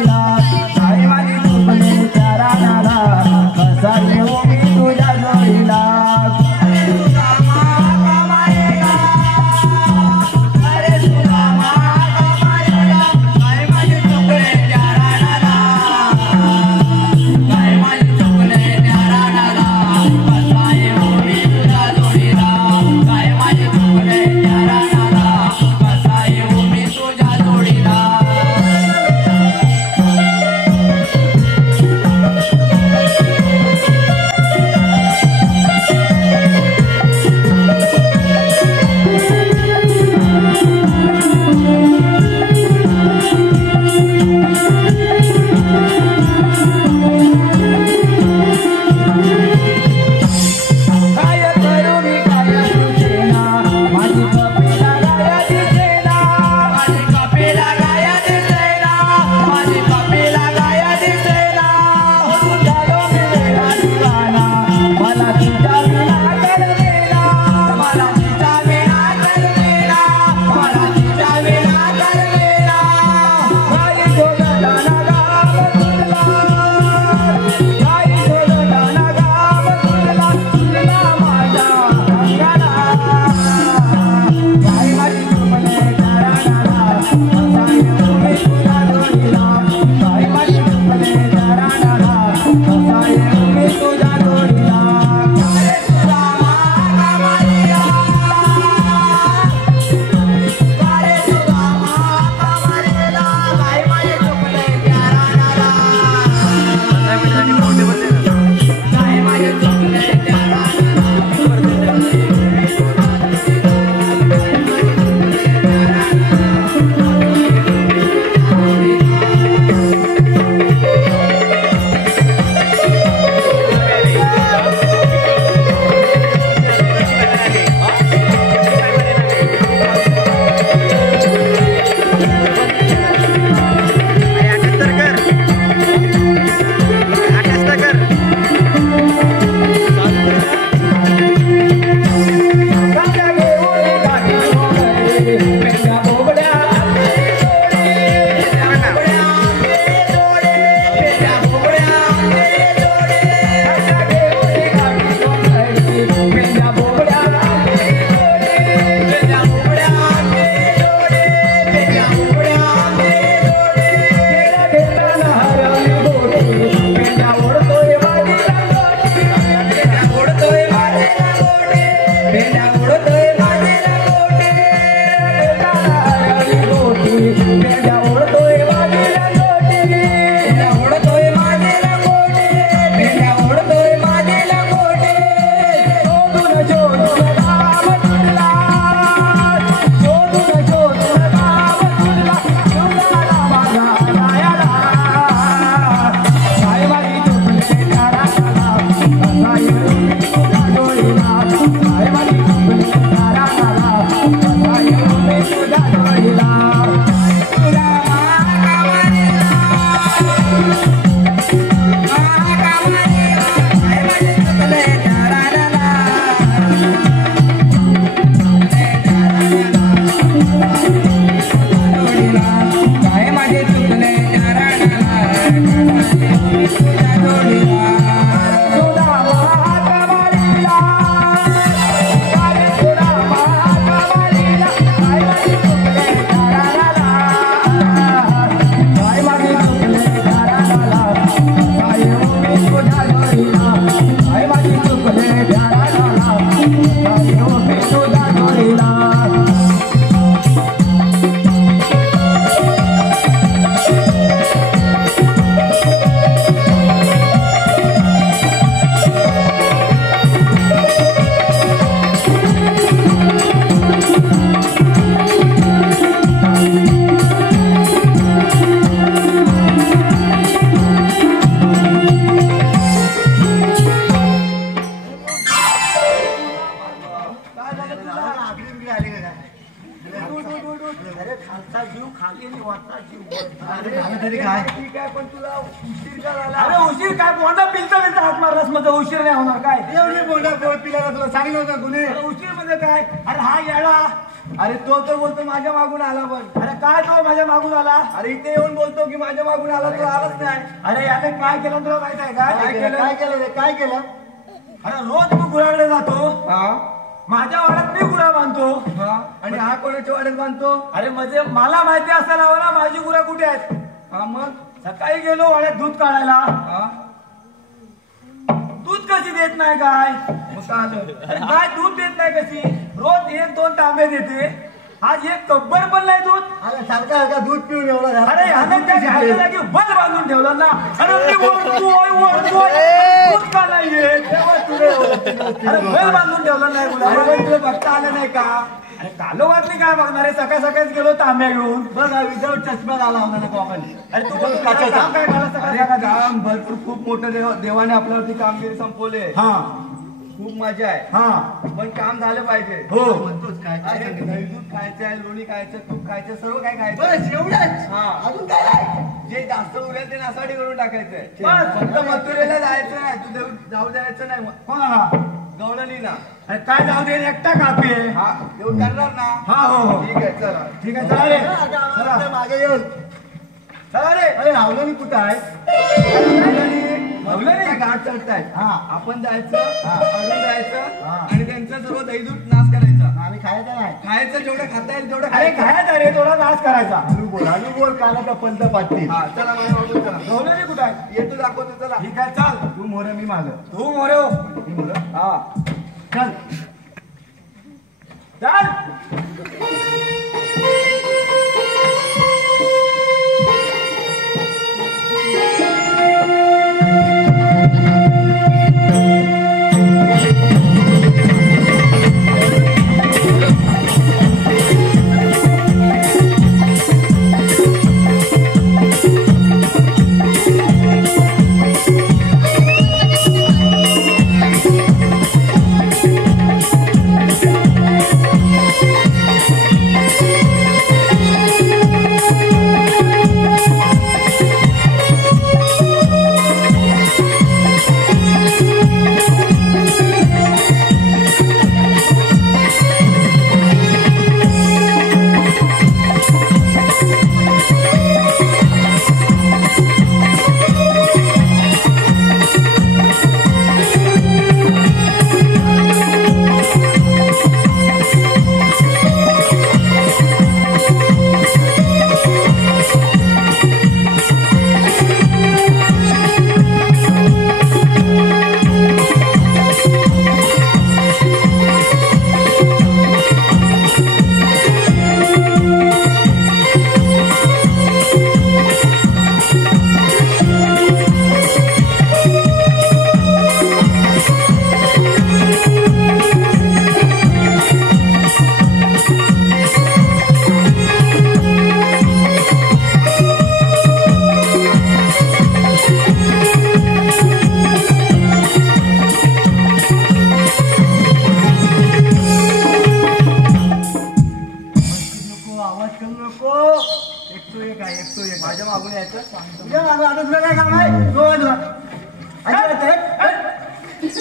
जोडीला काय माझी चुकले त्या रानाला कसा येऊ मी तुझ्या जोडीला अरे उशीर काय बोंडा पिलता पिलता हात मारलास मध्ये उशीर नाही होणार काय एवढी बोंडा पिलाला तुला सांगितलं होतं गुन्हे उशीर म्हणजे काय अरे हा येडा अरे तो तर बोलतो माझ्या मागून आला पण. अरे काय तो माझ्या मागून आला? अरे इथे येऊन बोलतो की माझ्या मागून आला, तो आलाच नाही. अरे याने काय केलं तुला माहित आहे का? काय केलं? अरे रोज तू गुराकडे जातो, हा माझ्या वाड्यात मी गुरा बांधतो. हा. आणि हा कोणाच्या वाड्यात बांधतो? अरे म्हणजे मला माहिती असायला हवं ना माझी गुरा कुठे आहेत. हा मग सकाळी गेलो वाड्यात दूध काढायला, हा दूध कशी देत नाही गाय? मग काय आलं? अरे गाय दूध देत नाही कशी? रोज 1-2 तांबे देते, आज 1 कब्बर पण नाही दूध. अरे सारखा दूध पिऊन एवढा झाला. अरे ह्यानं त्या गायच्या जागी बल बांधून ठेवलं ना. अरे मी ओरडतोय, दूध का नाहीये? तेव्हा तुला अरे बल बांधून ठेवलं नाही गुलाब. तुला बघता आलं नाही का? अरे कालोबातली काय बघणार आहे? सकाळ सकाळीच गेलो तांब्या घेऊन. बघ विदाऊट चष्मा आला होता ना आपण. अरे तू काय घाला सकाळ अरे काम भरपूर खूप मोठं देवाने आपल्यावरती कामगिरी संपवले. हा खूप मजा आहे. हा पण काम झालं पाहिजे. हो. म्हणतोच काय दूध खायचं आहे, लोणी खायचं, तूप खायचं, सर्व काय खायचं. बस एवढंच. हा अजून काय? जे जास्त उरेल ते नासाडी करून टाकायचंय. बस. फक्त मथुरेला जायचं नाही, तू जाऊ द्यायचं नाही. कोणाला? गवळणी ना. अरे काय जाऊ दे, एकटा कापी आहे. हा येऊन करणार ना. हा हो हो ठीक आहे चला. ठीक आहे, चला रे चला मागे येऊन. चला रे. अरे हावलणी कुठं आहे? हावलणी? घाट चढताय. हा. आपण जायचं, अडून जायचं हा. आणि त्यांचा सर्व दहीदूत नाश करायचा. आम्ही खायचं नाही. खायचं जेवढं खाता येईल तेवढं अरे खायचं रे, थोडा नाश करायचा. हळू बोल कानाचा पंत पाटतील. हा चला माझ्या मागून चला. गवळणी कुठं आहे? येतो दाखवतो चला. ठीक आहे, चाल. तू मोर मी माग. तू मोरे हो. मी मोर. हा चल. चल. माझ्या मागून यायचं. तुझ्या मागं आता तुला काय काम आहे? तो वाजवा.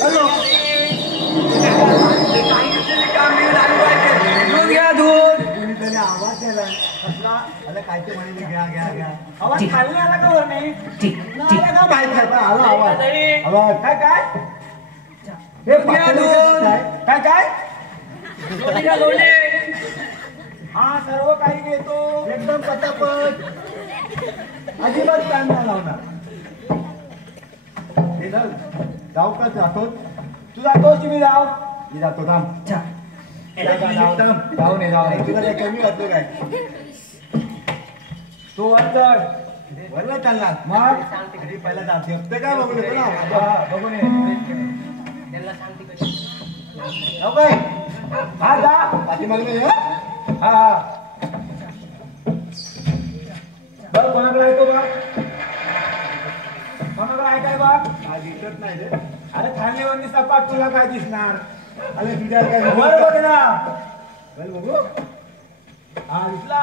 हॅलो. दूध घ्या, दूध. कोणीतरी आवाज दिला कसला? अरे काय ते म्हणे घ्या घ्या घ्या. आवाज खाली आला का वर नाही? आला का बाहेर? आला आवाज. आवाज काय काय? हे घ्या दूध. काय काय? हा सर्व काही घेतो. एकदम पटापट. अजिबात टाइम नाही लावणार. हे ना जाऊ का जातो? तू जातोस की मी जाऊ? मी जातो थांब. जाऊन ये जाऊन ये. तुला काय कमी वाटतो काय? तू अंतर वरला चालणार मग आधी पहिला जाते हप्ते काय बघून येतो ना. हा, बघून ये. हो काय हा जा. पाठीमागून ये. हा हा बघ कोणाकडे ऐकतो बघ. कोणाकडे ऐकाय बघ. काय दिसत नाही रे. अरे थांबल्यावर सपाट तुला काय दिसणार? अरे तुझ्या काय वर बघ ना. चल बघू. हा दिसला.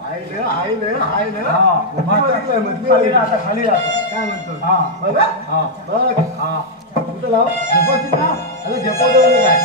हाय ले हाय ले हाय ले. हा मधली खाली राहा, आता खाली राहा. काय म्हणतो? हा बघा हा बघ. हा कुठं लाव झोपवशील ना? अरे झेपवतो म्हणजे काय?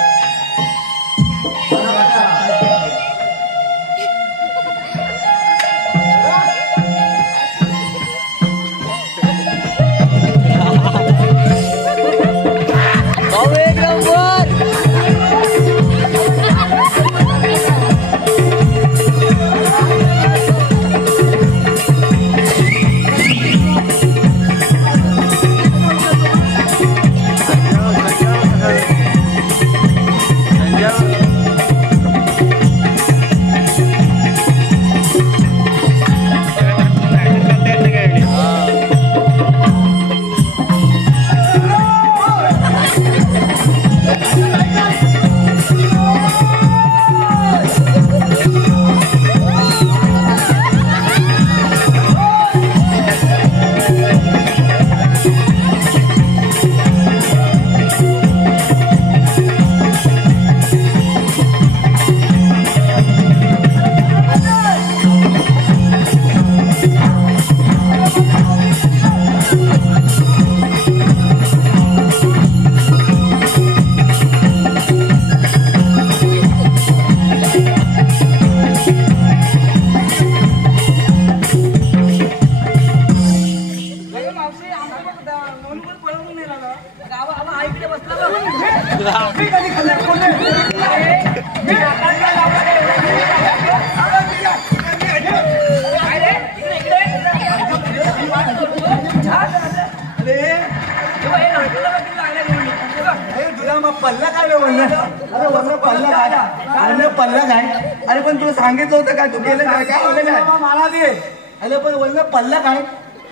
मी कधी खाल्लाय कोण पल्ला काय अरे वर्ण पल्ला काय पल्ला काय अरे पण तुला सांगितलं होतं काय तू केलं काय काय मला दे अरे पण वर्ण पल्ला काय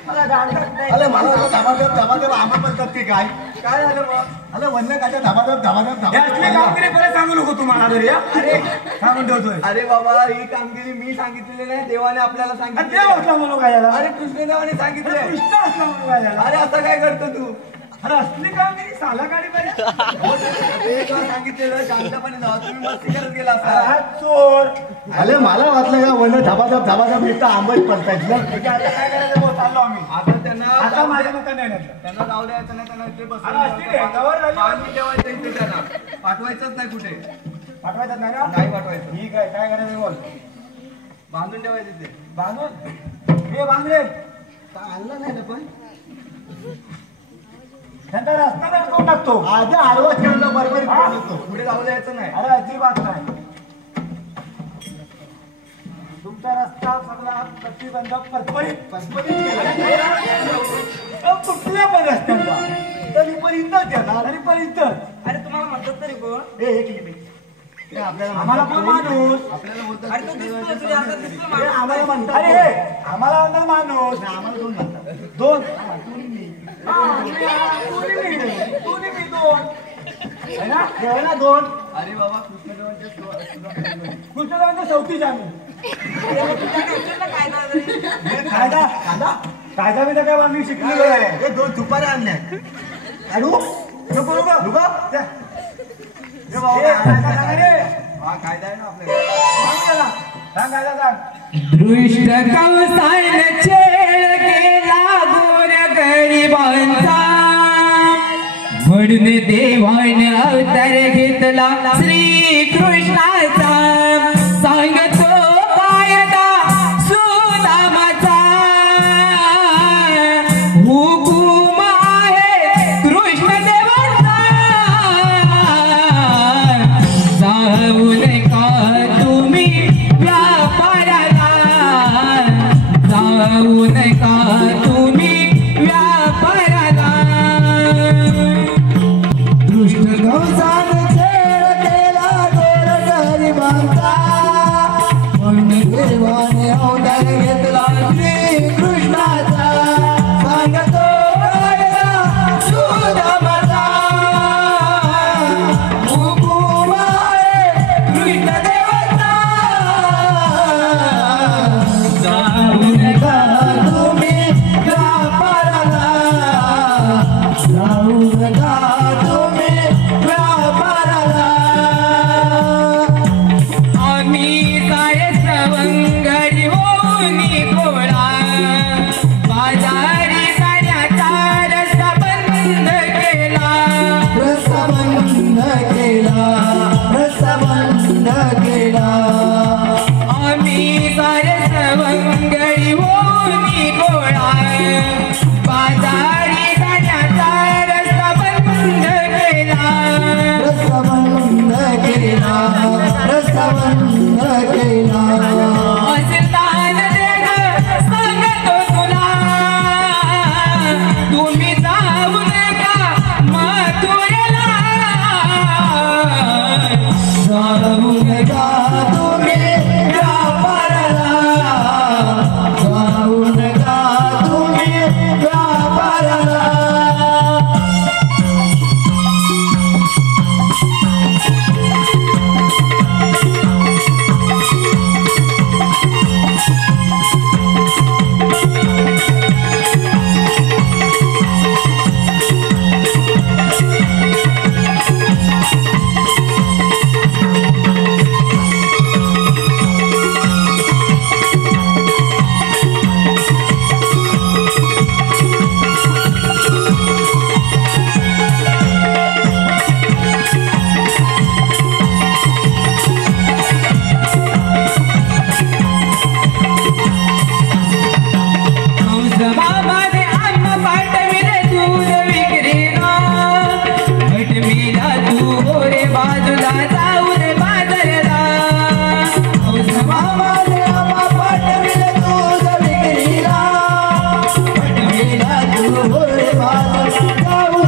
अरे मला धबाधब आम्हा म्हणतात की काय काय झालं मग अरे वर्ण काय धबाधब कामगिरी परत सांगू नको तुम्हाला तरी अरे काय म्हणतोय अरे बाबा ही कामगिरी मी सांगितलेली नाही देवाने आपल्याला सांगितलं देव असला म्हणून काय झाला अरे कृष्णदेवाने सांगितलं कृष्ण असला म्हणून काय झाला अरे असं काय करतो तू अरे असली कामगिरी साला काढी पाहिजे सांगितलेलं शांतपणे जावा तुम्ही मस्ती करत गेला असता चोर अरे मला वाटलं का वन धबाधब येतं आंबट पडतायत आता काय करायचं बोल चाललो आम्ही आता त्यांना आता माझ्या दुकान नाही त्यांना जाऊ द्यायचं नाही त्यांना इथे पाणी ठेवायचं इथे त्यांना पाठवायचंच नाही कुठे पाठवायचं नाही ना नाही पाठवायचं ठीक आहे काय करायचं बोल बांधून ठेवायचं इथे बांधून हे बांधले आणलं नाही ना पण त्यांचा रस्ता अडकवून टाकतो आधी आडवा खेळलं बरोबर पुढे जाऊ द्यायचं नाही अरे अजिबात नाही तुमचा रस्ता सगळा प्रतिबंध कुठल्या पण रस्त्यांचा तरी पण इथंच येणार तरी पण इथंच अरे तुम्हाला म्हणतात तरी कोण आपल्याला आम्हाला पण माणूस आपल्याला बोलतात आम्हाला म्हणतात अरे आम्हाला म्हणतात माणूस आम्हाला दोन म्हणतात दोन दोन अरे बाबा कृष्णदेवांच्या चौथीच आम्ही कायदा कायदा बिदा काय आम्ही शिकलेलो आहे दोन तुपारे आणल्या नको हा कायदा आहे ना आपल्याला दृष्ट कवसान छेड केला गोर गरिबांचा म्हणून देवाने अवतार घेतला श्री कृष्णाचा सांगतो कायदा सुदामाचा हुकूम आहे कृष्णदेवाचा जाऊ नका तुम्ही व्यापाराला जाऊ नका तुम्ही व्यापाराला दृष्ट कवसान छेड केला गोर गरिबांचा म्हणून देवाने अवतार घेतला श्री कृष्णाचा सांगतो कायदा सुदामाचा हुकूम आहे कृष्णदेवाचा जाऊ नका तुम्ही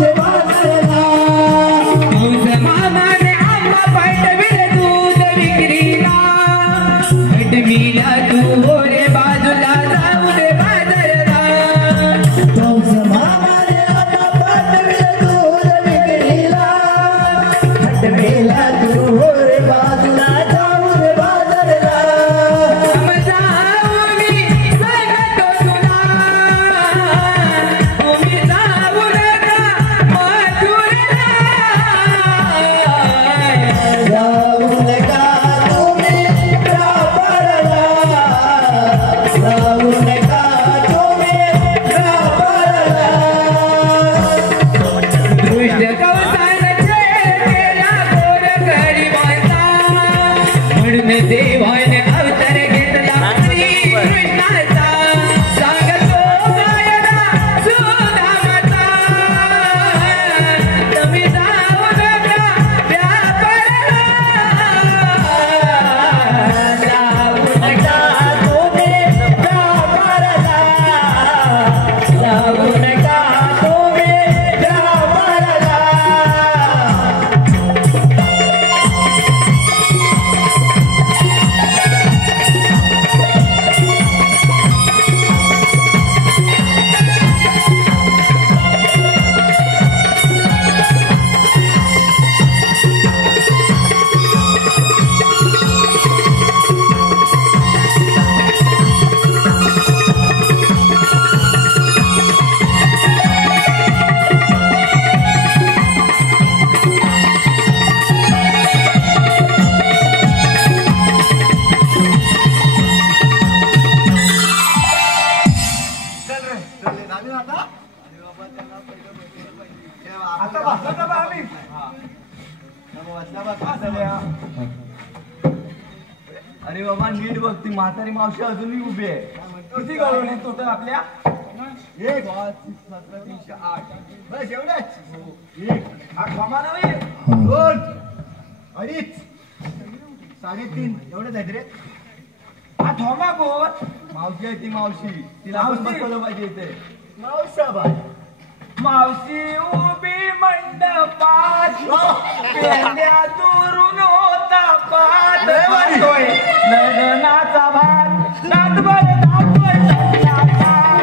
रे बाजारला तुझ मामाने आंबा पाठविले दूध विक्रीला पाठविला तू रे बाजूला जाऊ रे बाजारला तुझ मामाने आंबा पाठविले दूध विक्रीला पाठविला तू रे बाजूला जाऊ रे बाजारला समजावून मी सांगतो तुला तुम्ही जाऊ नका मथुरेला जाऊ नका तुम्ही व्यापाराला जाऊ नका तुम्ही व्यापाराला दृष्ट कवसांचे केला गोर गरिबांचा म्हणून देवाने अवतार घेतला श्रीकृष्णाचा सांगतो गायना सुधामाचा तुम्ही जाऊ नका व्यापाराला जाऊ नका तुम्ही व्यापाराला जाऊ नका तुम्ही व्यापाराला आता बसला बा आम्ही अरे बाबा नीट बघ ती म्हातारी मावशी अजूनही उभी आहे. किती गळून आहे टोटल आपल्या 1 5 17 308 बस एवढंच. हा क्षमा नव्हे 2 2.5 3.5 एवढंच आहेत रे. हा थोमा कोण मावशी आहे ती मावशी, तिला आपण मावशी? बसवलं पाहिजे इथे. मावसाबाई मावशी उभी मंडपात पेंड्या दुरून होता पात वाटतोय लग्नाचा भात रातभर धावतोय संध्याकाळ.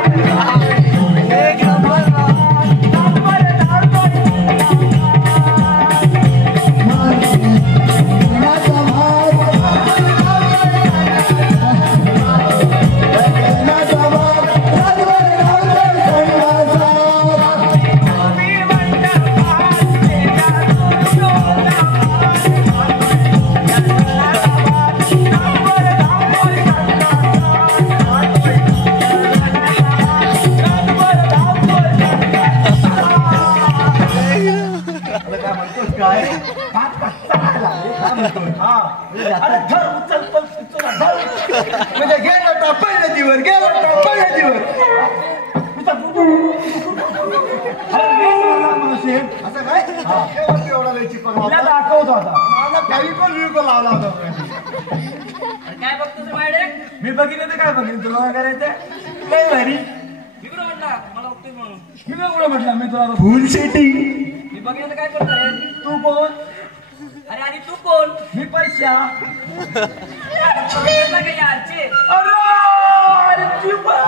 एक नंबर रातभर धावतोय उभी मंडपात पेंड्या दुरून होता पात लग्नाचा भात रातभर धावतोय आता काय म्हणतोस काय? भात कच्चा खायला काय म्हणतोय? हा अरे धर उचल पण उचल धर म्हणजे गेला टापाय नदीवर, गेला टापाय नदीवर. मावशी असं काय? एवढं एवढा लय चिपक तुला लावला. दाखवतो आता माझा फेविकॉल बिविकॉल लावला होता. काय बघतो तू माझ्याकडे? मी बघितलं तर काय बघितलं तुला काय करायचं लय भारी मी कुठं म्हटला मला बघतोय म्हणून? मी कुठं म्हटलं मी तुला फुल सिटी. मी बघितलं तर काय करतो रे? तू कोण अरे आणि तू कोण? मी पैशा बघितलं का यारचे? अरे जीवा.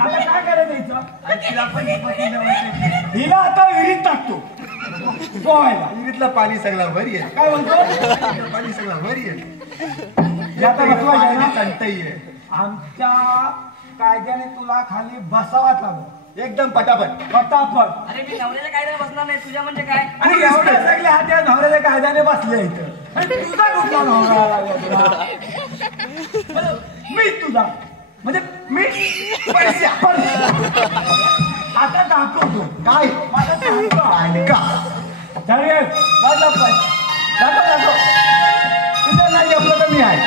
आता काय करायचं हिचं? तिला पण पती लावायची. हिला आता विहिरीत टाकतो पोहायला विहिरीतलं पाणी सगळं भरी आहे. काय म्हणतो पाणी सगळं भरी आहे. हे आता बसवायचं ना? संतही आहे. आमच्या कायद्याने तुला खाली बसावाच लागलं एकदम पटापट. पटापट अरे मी नवऱ्याच्या कायद्याला बसणार नाही, तुझ्या म्हणजे काय? आणि एवढ्या सगळ्या हात्या नवऱ्याच्या कायद्याने बसल्या इथं आणि तुझा कुठला नवरा लागला तुला? मी तुझा म्हणजे मी पैसा आता दाखवतो काय? माझा दाखव. आणि का? चालेल दाखव पण. दाखव. तुझं नाही आपलं तर मी आहे.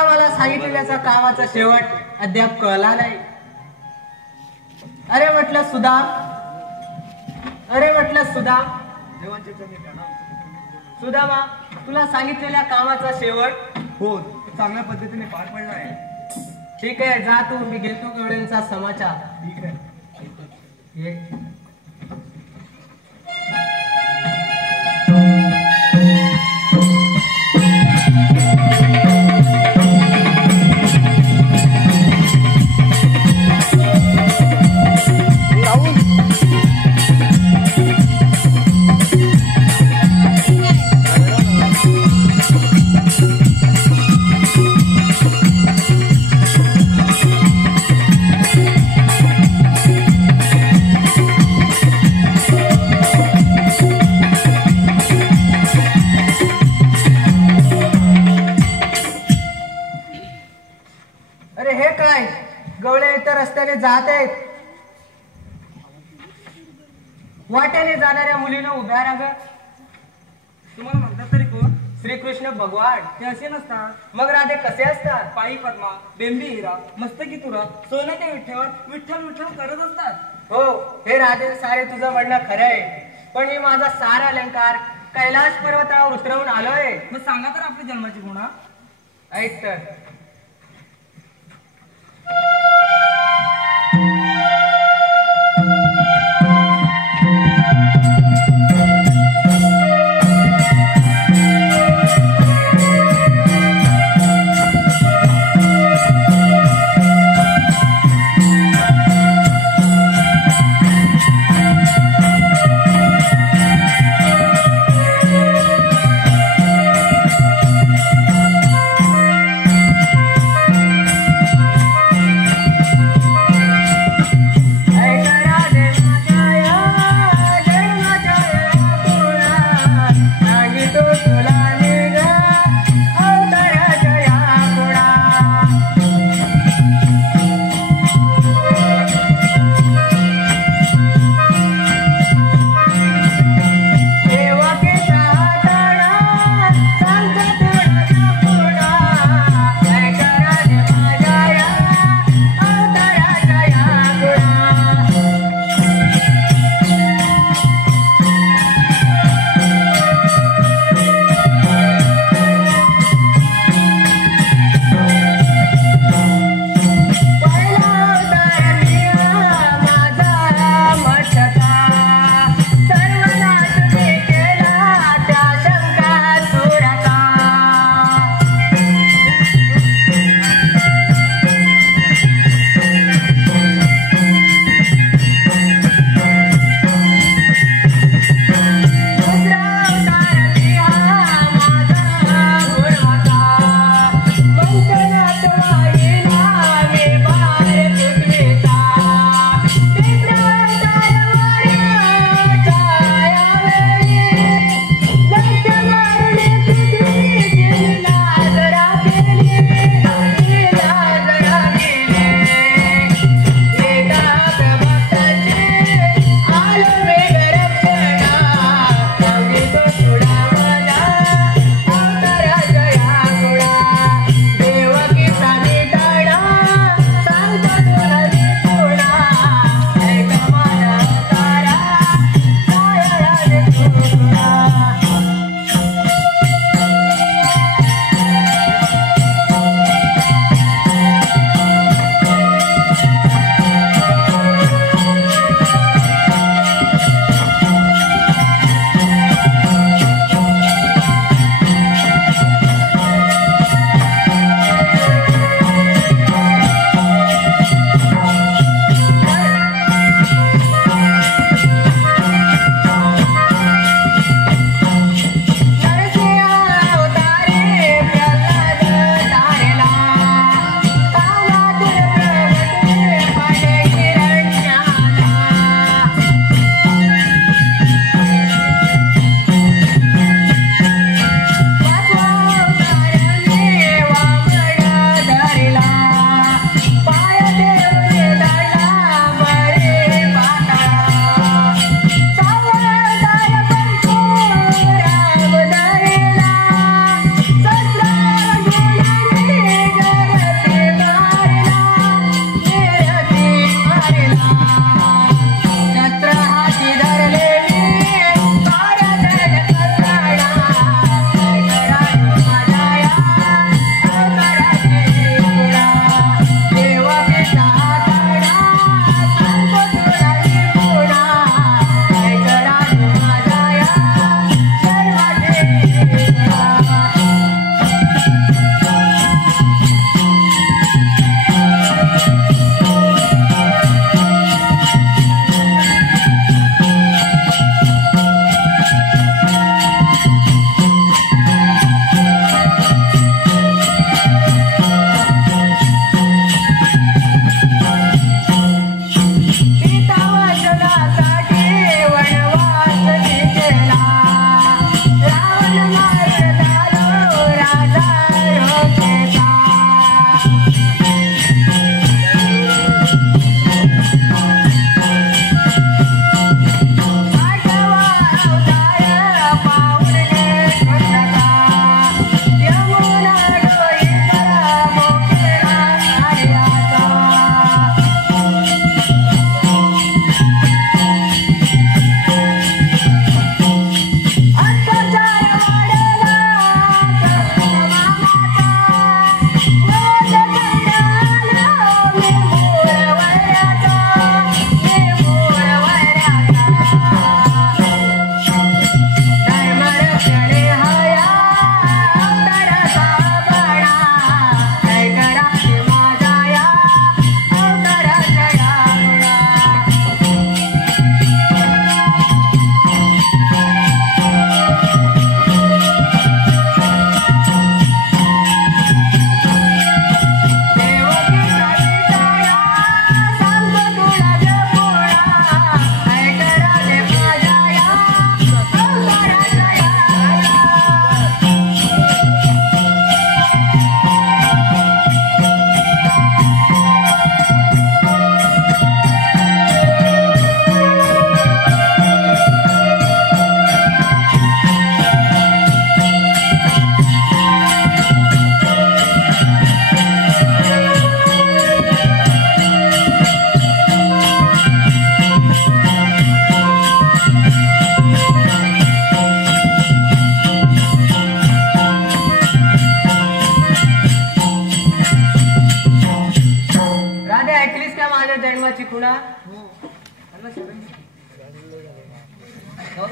तुला मला सांगितलेल्याचा कामाचा शेवट अद्याप कळला नाही. अरे म्हटलं सुदाम, सुदामा, तुला सांगितलेल्या कामाचा शेवट हो चांगल्या पद्धतीने पार पडला आहे. ठीक आहे, जा तू. मी घेतो गवळ्यांचा समाचार. ठीक आहे. ये. अरे हे काय, गवळे इतर रस्त्याने जात आहेत. वाट्याने जाणाऱ्या मुलीनं उभ्या राहा. तुम्हाला म्हणतात तरी कोण? श्रीकृष्ण भगवान. ते असे नसतात. मग राधे कसे असतात? पायी पद्मा, बेंबी हिरा, मस्तकी तुरा, सोन्याच्या विठ्ठ्यावर विठ्ठल विठ्ठल करत असतात. हो, हे राधे सारे तुझं म्हणणं खरं आहे, पण मी माझा सारा अलंकार कैलास पर्वतावर उतरवून आलोय. मग सांगा तर आपली जन्माची गुन्हा. ऐक तर.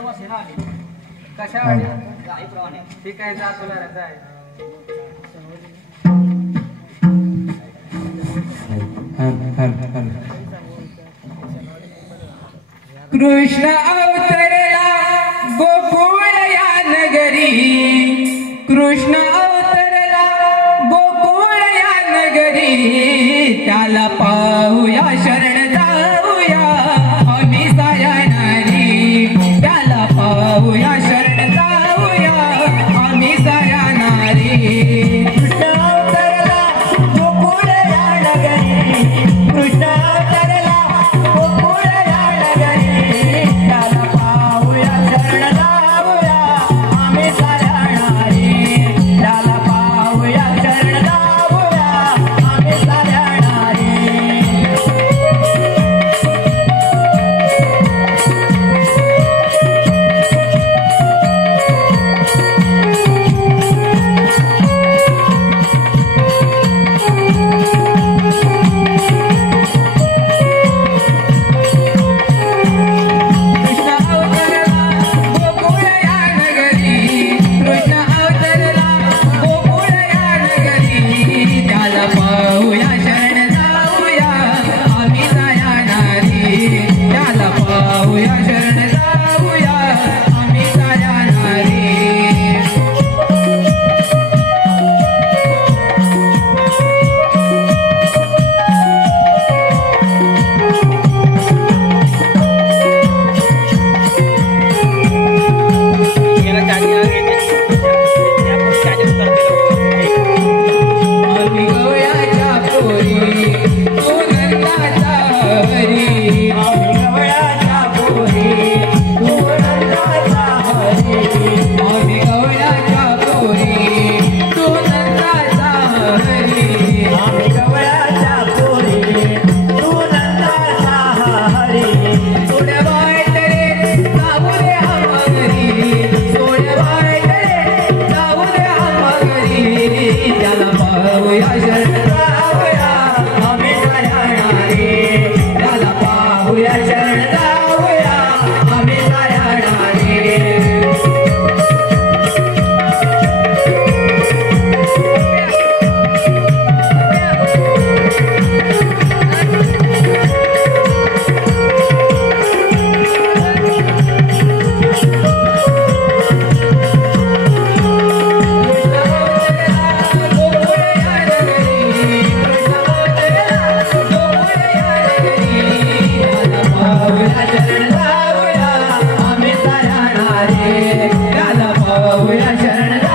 कशा गाईप्रमाणे ठीक आहे जा तुला रजा आहे कृष्ण अवतरला गोकुळ या नगरी कृष्ण अवतरला गोकुळ या नगरी त्याला पाहूया शरण जाऊया आम्ही सायणारी त्याला पाहूया शरण जाऊया आम्ही सायणारी कृष्ण अवतरला गोकुळ या नगरी कृष्ण अवतरला गोकुळ या नगरी त्याला पाहूया शरण जाऊया आम्ही सायणारी त्याला पाहूया शरण जाऊया आम्ही सायणारी कृष्ण अवतरला गोकुळ या नगरी कृष्ण अवतरला गोकुळ या नगरी त्याला पाहूया शरण जाऊया आम्ही सायणारी त्याला पाहूया शरण जाऊया आम्ही सायणारी आम्ही गवळ्याच्या पोरी तू नंदाचा हरी आम्ही गवळ्याच्या पोरी तू नंदाचा हरी आम्ही गवळ्याच्या पोरी तू नंदाचा हरी आम्ही गवळ्याच्या पोरी तू नंदाचा हरी थोड्या वाईट रे जाऊ दे आम्हारी थोड्या वाईट रे जाऊ दे आम्हारी त्याला पाहूया शरण जाऊया आम्ही सायणारी त्याला पाहूया शरण जाऊया आम्ही सायणारी शरण